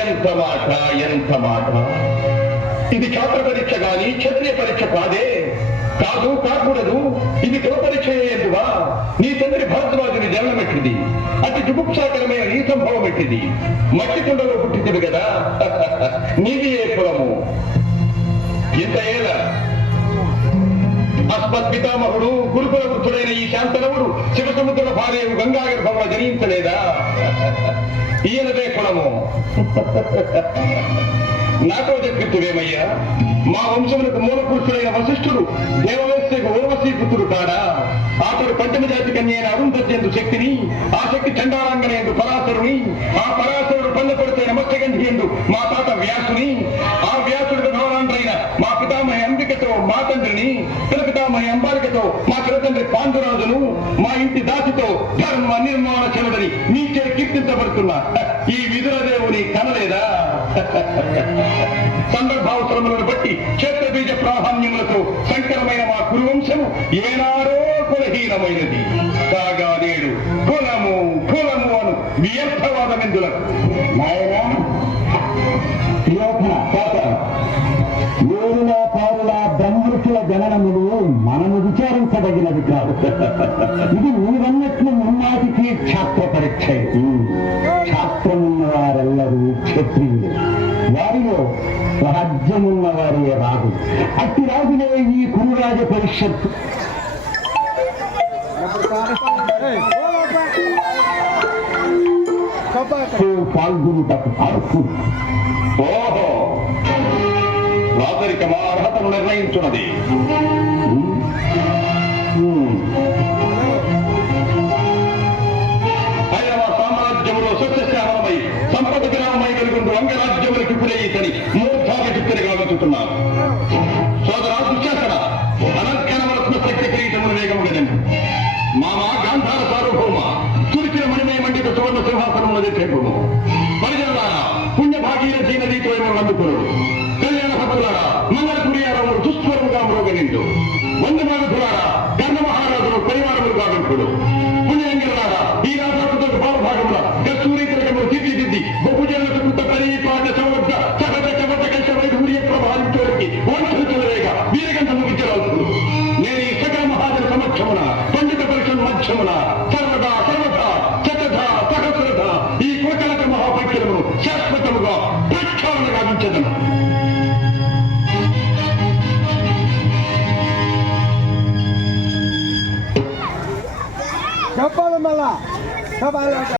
ఎంత మాట ఎంత మాట. ఇది క్షాత్ర పరీక్ష గాని క్షత్రియ పరీక్ష కాదే. కాదు కాకూడదు. ఇది పరీక్ష ఎందువా? నీ తండ్రి భరద్వాజుని జన్మం ఎట్టింది. అతి జుగుప్సాకరమైన నీ సంభవం ఎట్టింది. మట్టి కుండలో పుట్టింది కదా. నీది ఏ కులము? ఇంత ఏళ అస్మత్పితామహుడు గురుకుల వృద్ధుడైన ఈ శాంతనవుడు శివసముద్రుల భార్య గంగా గర్భంలో జనించలేదా? ఈయనదే కులము. నాతో చెప్పివేమయ్యా, మా వంశములకు మూల పురుషుడైన వశిష్ఠుడు దేవవేశ్యకు ఓర్వశీ పుత్రుడు కాడా? అతడు పంచమ జాతి కన్య అయిన అరుంధత్యందు శక్తిని, ఆ శక్తి చండాలాంగన ఎందు పరాశరుని, ఆ పరాశరుడు పందపడితే నమస్యగంధి ఎందు మా తాత వ్యాసుని, ఆ వ్యాసుడు విధవరాండ్రైన మా పితామహి అంబికతో మా తండ్రిని, పితామహి అంబాలికతో మా పిరతండ్రి పాండురాజును, మా ఇంటి దాసితో ధర్మ నిర్మాణ చెవుడని నీచే కీర్తించబడుతున్నా ఈ విదురదేవుని కనలేదా? సందర్భావసరములను బట్టి క్షేత్రబీజ ప్రాధాన్యములతో సంకరమైన మా కురువంశము ఏనాడో కులహీనమైనది కాగా నేడు కులము కులము అను వ్యర్థవాదమెందులకు ఏడులా పారుల బ్రహ్మృషుల జననములు మనము విచారించదగినది కాదు. ఇది నీవన్నట్లు మున్నాటికి క్షాత్ర పరీక్ష. క్షాత్రమున్న వారెల్లరూ క్షత్రియులు. వారిలో రాజ్యమున్న వారే రాజు. అట్టి రాజులే ఈ కురురాజ పరిషత్. పాల్గొనుటకు అర్హుడు. ఓహో, రాజరికమా అర్హతను నిర్ణయించున్నది. హైదవ సామ్రాజ్యములో సస్యశ్యామలమై సంపద గ్రామమై వెలుగుంటూ అంగరాజ్యములకు పురేయితని మూర్ధాగ చిత్తరిగా వెతుకుతున్నాను. సోదరా దుశ్శాసన, అనర్ఘనవరత్న శక్తి కిరీటమును వేగముగదండి. మామా గాంధార సార్వభౌమ, తురిచిన మణిమయ మండిత సువర్ణ సింహాసనమును తెచ్చేకుము. పరిజనులారా, పుణ్యభాగీరథీ నదీతో అందుకురు. కళ్యాణ భక్తులారా, మంగళ కురియారములు దుస్వరముగా మ్రోగనిండు. వందమానధులారా, గంధ మహారాజులు పరివారములు గావింపుడు. పుణ్యంగిరులారా, ఈ రాజాలతో భావభాగముల కస్తూరి తిలకములు తీర్చిదిద్ది బహుజనులకు పుట్ట పరిపాట సమర్థ సహజ చమట కంచ వైఢూర్య ప్రభావించోడికి వంశలు చెలరేగా వీరగంధము విద్యరాజుడు. నేను ఈ సకల మహాజన సమక్షమున పండిత పరిషత్ మధ్యమున సర్వదా సర్వదా శతధ సహస్రధ ఈ కోటలక మహాపక్షమును శాశ్వతముగా ప్రక్షాళన గావించదను. చెప్పాలి మళ్ళా